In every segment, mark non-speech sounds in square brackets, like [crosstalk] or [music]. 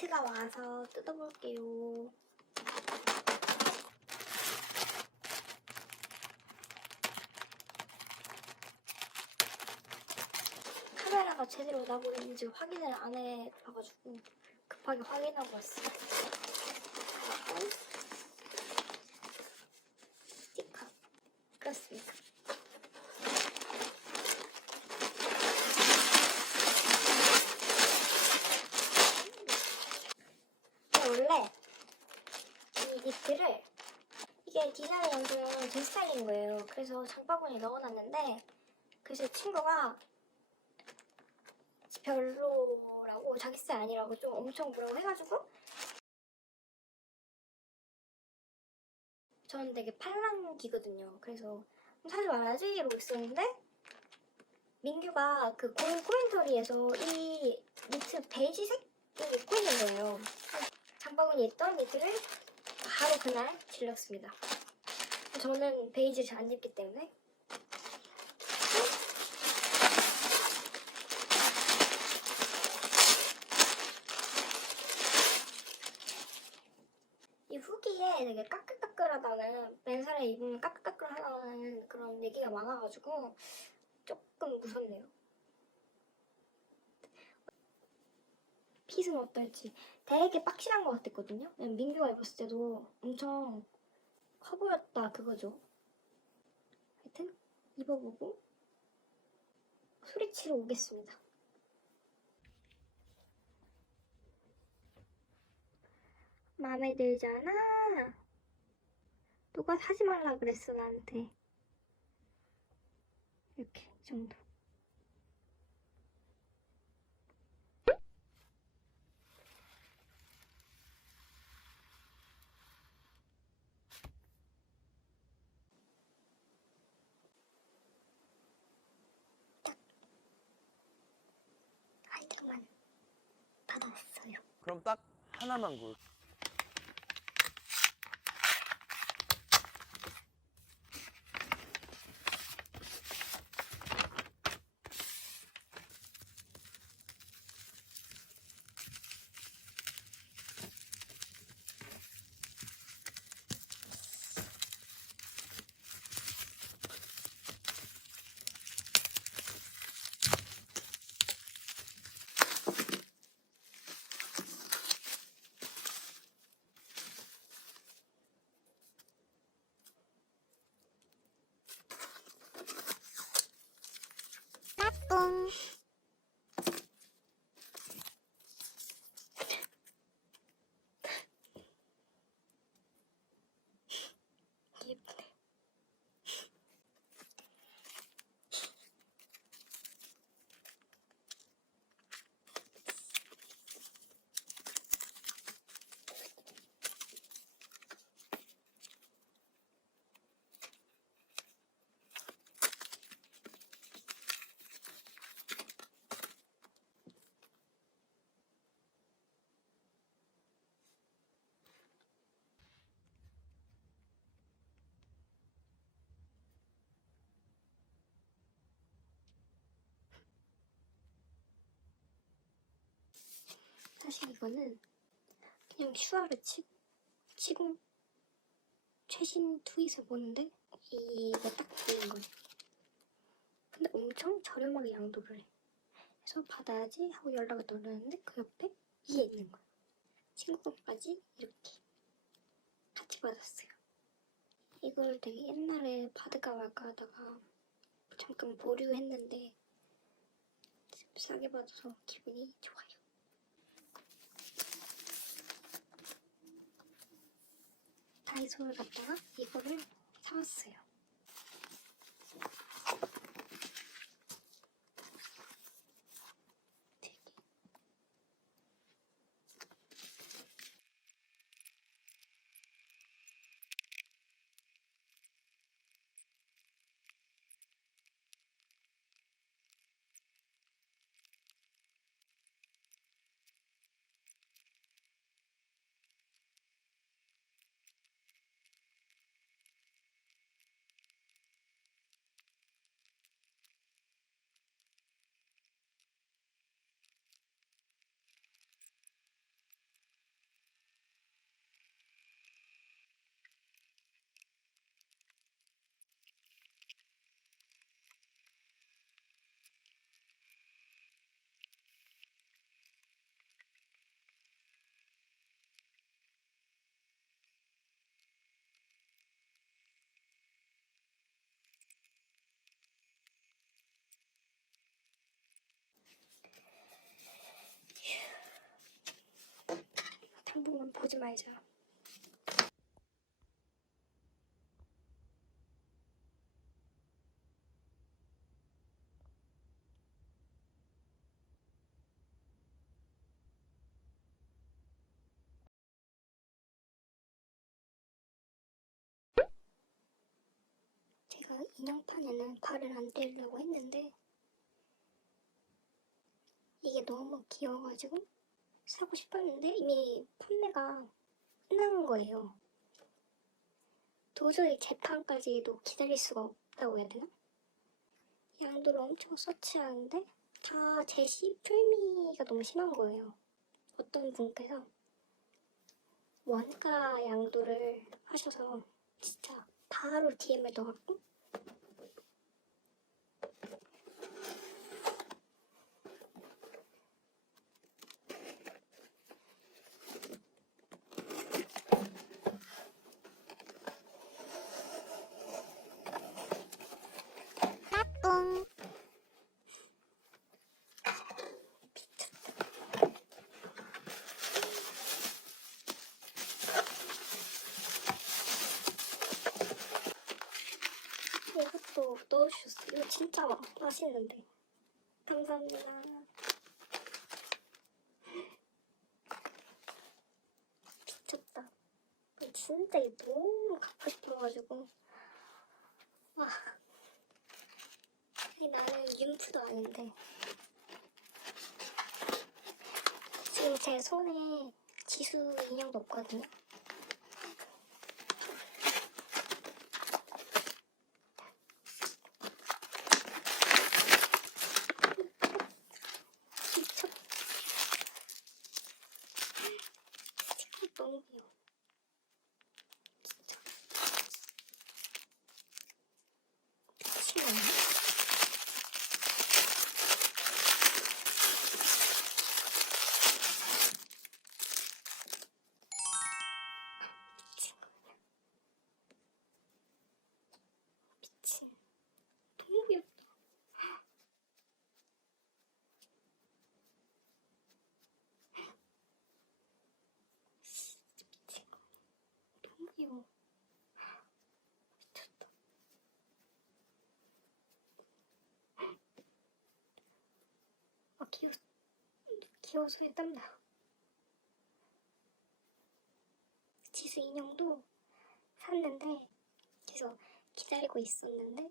매트가 와서 뜯어볼게요. 카메라가 제대로 나고 있는지 확인을 안 해봐가지고 급하게 확인하고 왔어요. 그리고 스티커. 그렇습니다. 근데 원래 이 니트를 이게 디자인 영상 제 스타일인 거예요. 그래서 장바구니에 넣어놨는데 그래서 친구가 별로라고 자기 스타일 아니라고 좀 엄청 뭐라고 해가지고 저는 되게 팔랑기거든요. 그래서 사지 말아야지 이러고 있었는데 민규가 그 고른 코멘터리에서 이 니트 베이지색을 입고 있는 거예요. 장바구니에 있던 니트를 바로 그날 질렀습니다. 저는 베이지를 잘 안 입기 때문에 이 후기에 되게 까끌까끌하다는 맨살에 입으면 까끌까끌하다는 그런 얘기가 많아가지고 조금 무섭네요. 핏은 어떨지 되게 빡실한 것 같았거든요. 민규가 입었을 때도 엄청 커 보였다 그거죠. 하여튼 입어보고 소리치러 오겠습니다. 마음에 들잖아. 누가 사지 말라 그랬어 나한테. 이렇게 이 정도. 딱 한 장만 받았어요. 그럼 딱 하나만 구. 뿡. 예쁘네. 사실 이거는 그냥 슈아르 치, 치공 최신 투잇을 보는데 이거 딱 보이는 거예요. 근데 엄청 저렴하게 양도를 해. 그래서 받아야지 하고 연락을 넣었는데 그 옆에 이게 있는 거예요. 친구 것까지 이렇게 같이 받았어요. 이걸 되게 옛날에 받을까 말까 하다가 잠깐 보류했는데 싸게 받아서 기분이 좋아요. 다이소를 갔다가 이거를 사왔어요. 동안 보지 말자. 제가 인형판에는 발을 안 떼려고 했는데 이게 너무 귀여워가지고 사고 싶었는데 이미 판매가 끝난 거예요. 도저히 재판까지도 기다릴 수가 없다고 해야 되나? 양도를 엄청 서치하는데 다 제시 풀미가 너무 심한 거예요. 어떤 분께서 원가 양도를 하셔서 진짜 바로 DM을 넣었고 넣어주셨어요. 이거 진짜 마- 맛있는데. 감사합니다. 미쳤다. 진짜 이거 너무 갖고 싶어가지고. 와. 아니, 나는 융프도 아닌데. 지금 제 손에 지수 인형도 없거든요. 미쳤. 스티커 너무 귀여워. 진짜. 미치겠네. 미친 거야. 미친. 너무 귀엽다. 미친 거야. 너무 귀여워. 미쳤다. 아, 귀여, 귀여워서 땀나. 지수 인형도 샀는데, 그래서 기다리고 있었는데,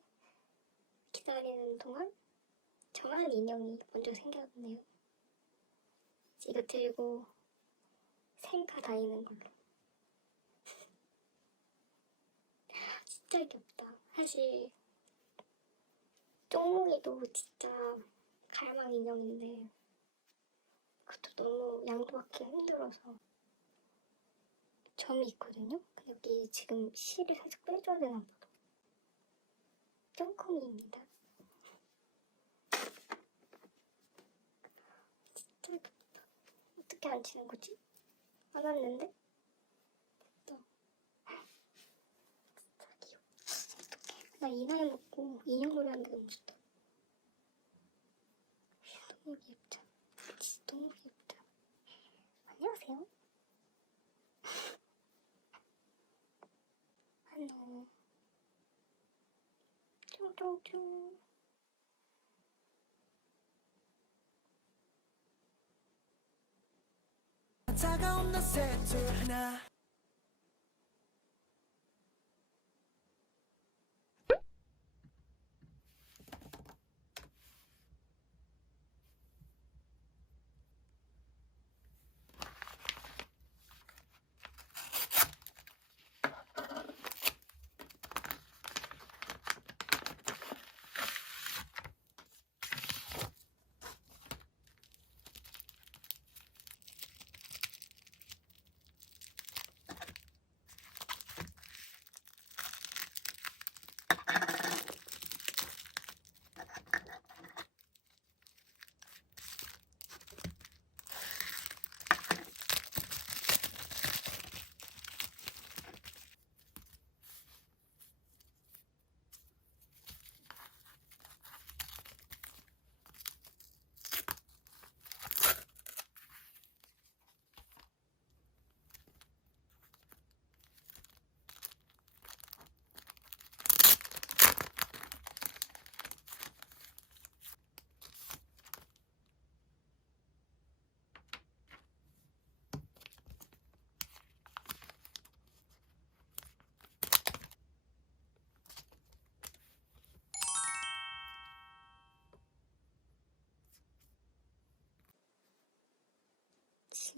기다리는 동안 저만 인형이 먼저 생겼네요. 이거 들고 생가 다니는 걸로. [laughs] 진짜 귀엽다. 사실 쫑목이도 진짜 갈망 인형인데 그것도 너무 양도받기 힘들어서 점이 있거든요. 근데 여기 지금 실을 살짝 빼줘야 되나 보다. 쫑콩이입니다. 진짜. 어떻게 안 치는 거지? 안 왔는데? 됐다. 진짜 귀여워. 어떡해. 나이 나이 먹고 인형 놀이 하는 게 너무 좋다. 너무 귀엽다. 귀엽다. 안녕하세요. 안녕. 쫑쫑쫑. 다가온 나 셋둘 하나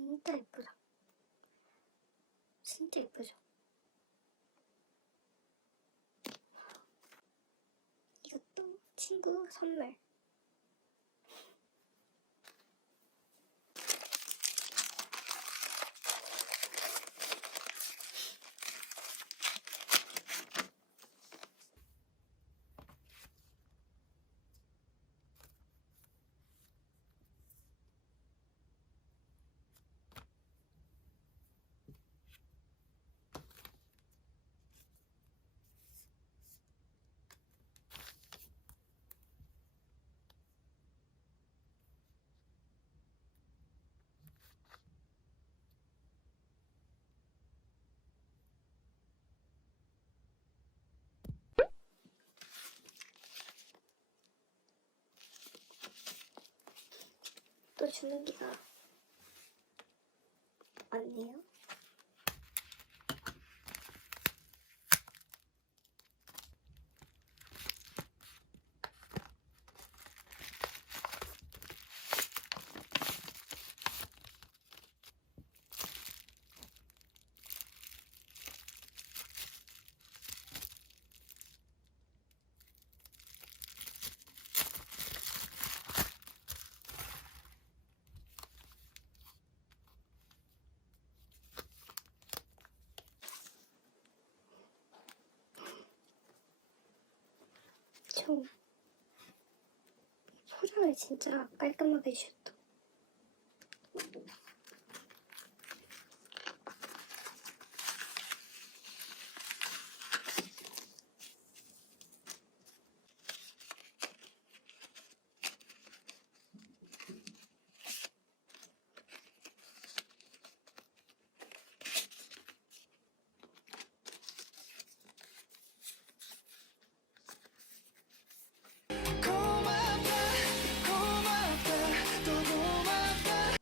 진짜 예쁘다. 진짜 예쁘죠? 이것도 친구 선물. 또 주는 기가 많네요. 저 포장을 진짜 깔끔하게 주셨다. 고맙다 고맙다 또 고맙다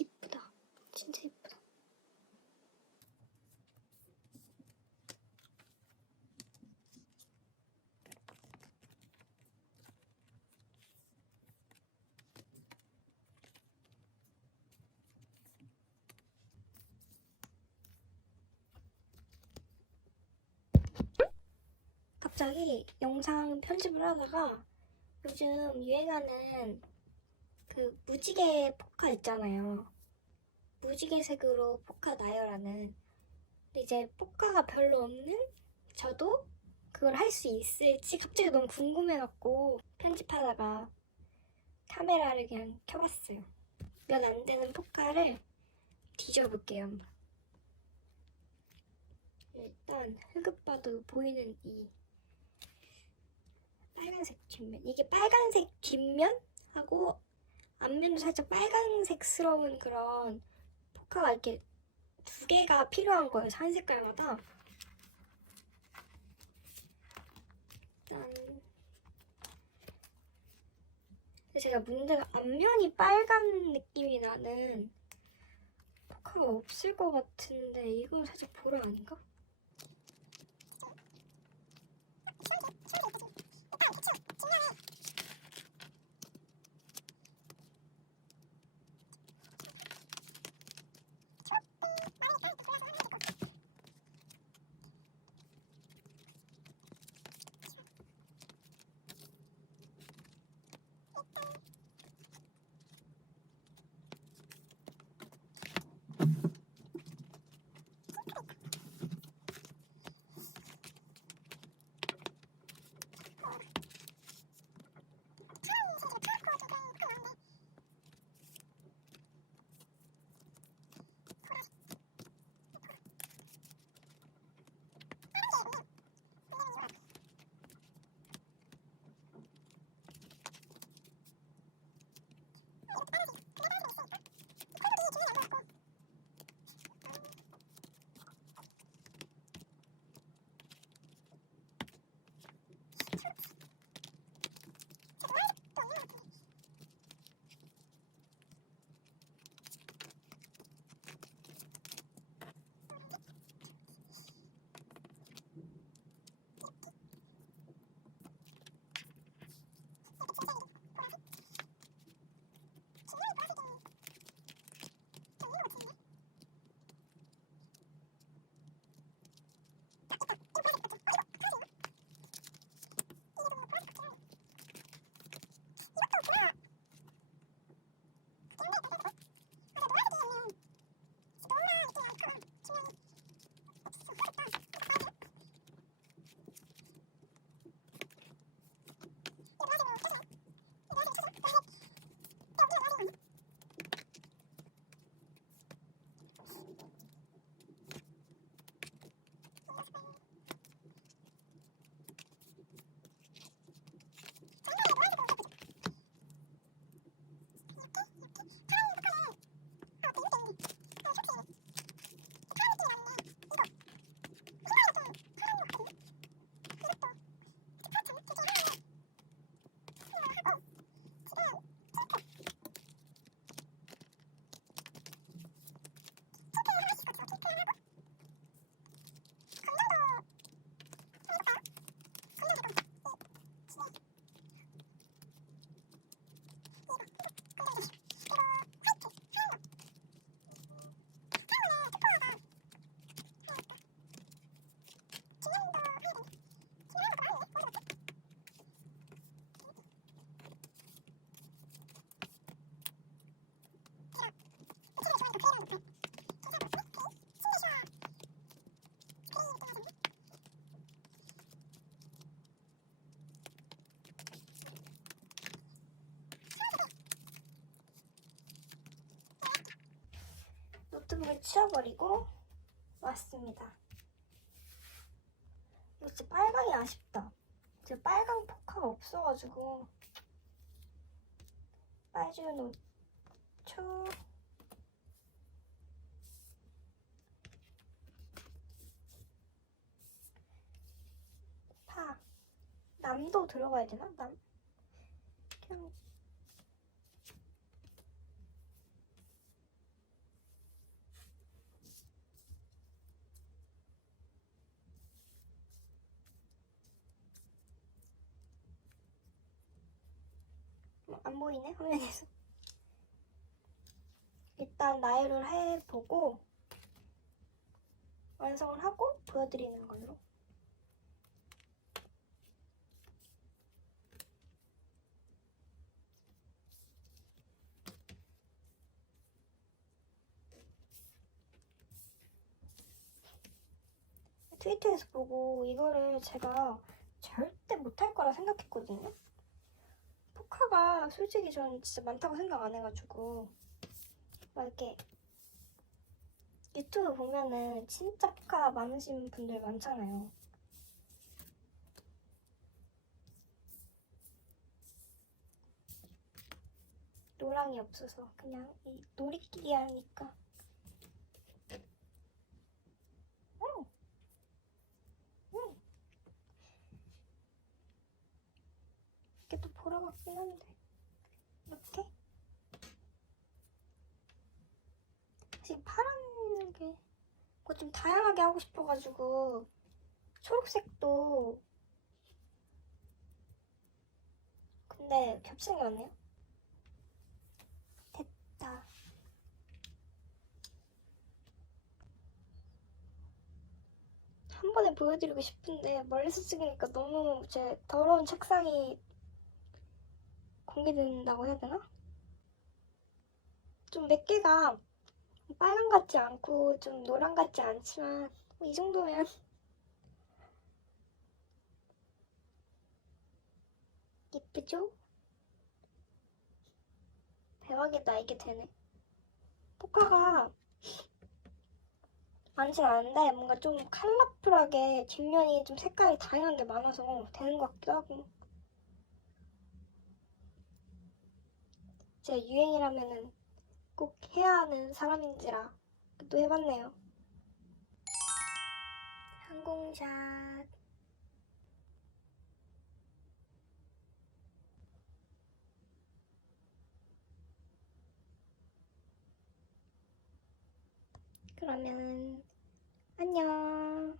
예쁘다. 진짜 예쁘다. 갑자기 영상 편집을 하다가 요즘 유행하는 그 무지개 포카 있잖아요. 무지개색으로 포카 나열하는. 이제 포카가 별로 없는 저도 그걸 할 수 있을지 갑자기 너무 궁금해갖고 편집하다가 카메라를 그냥 켜봤어요. 몇 안 되는 포카를 뒤져볼게요. 일단 흙흙봐도 보이는 이 빨간색 뒷면 이게 빨간색 뒷면하고 앞면도 살짝 빨간색스러운 그런 색깔 이렇게 두 개가 필요한 거예요. 한 색깔마다. 짠. 제가 문제가 앞면이 빨간 느낌이 나는 포카가 없을 것 같은데 이건 사실 보라 아닌가? 치워버리고 왔습니다. 진짜 빨강이 아쉽다. 제가 빨강 포카가 없어가지고 빨주노 초파 남도 들어가야 되나? 남 그냥 안 보이네? 화면에서. 일단 나열을 해보고 완성을 하고 보여드리는 걸로. 트위터에서 보고 이거를 제가 절대 못할 거라 생각했거든요. 포카가 솔직히 저는 진짜 많다고 생각 안 해가지고 막 이렇게 유튜브 보면은 진짜 포카 많으신 분들 많잖아요. 노랑이 없어서 그냥 이 놀이끼리 하니까 음. 음. 이게 또 같긴 한데. 이렇게 사실 파란 게뭐좀 다양하게 하고 싶어가지고 초록색도 근데 겹치는 게 많네요. 됐다. 한 번에 보여드리고 싶은데 멀리서 찍으니까 너무 제 더러운 책상이 공개된다고 해야 되나? 좀 몇 개가 빨강 같지 않고 좀 노랑 같지 않지만 뭐이 정도면 예쁘죠? 대박이다 이게 되네 포카가 많진 않은데 뭔가 좀 컬러풀하게 뒷면이 좀 색깔이 다양한 게 많아서 되는 것 같기도 하고 제가 유행이라면은 꼭 해야 하는 사람인지라 또 해봤네요. 항공샷. 그러면 안녕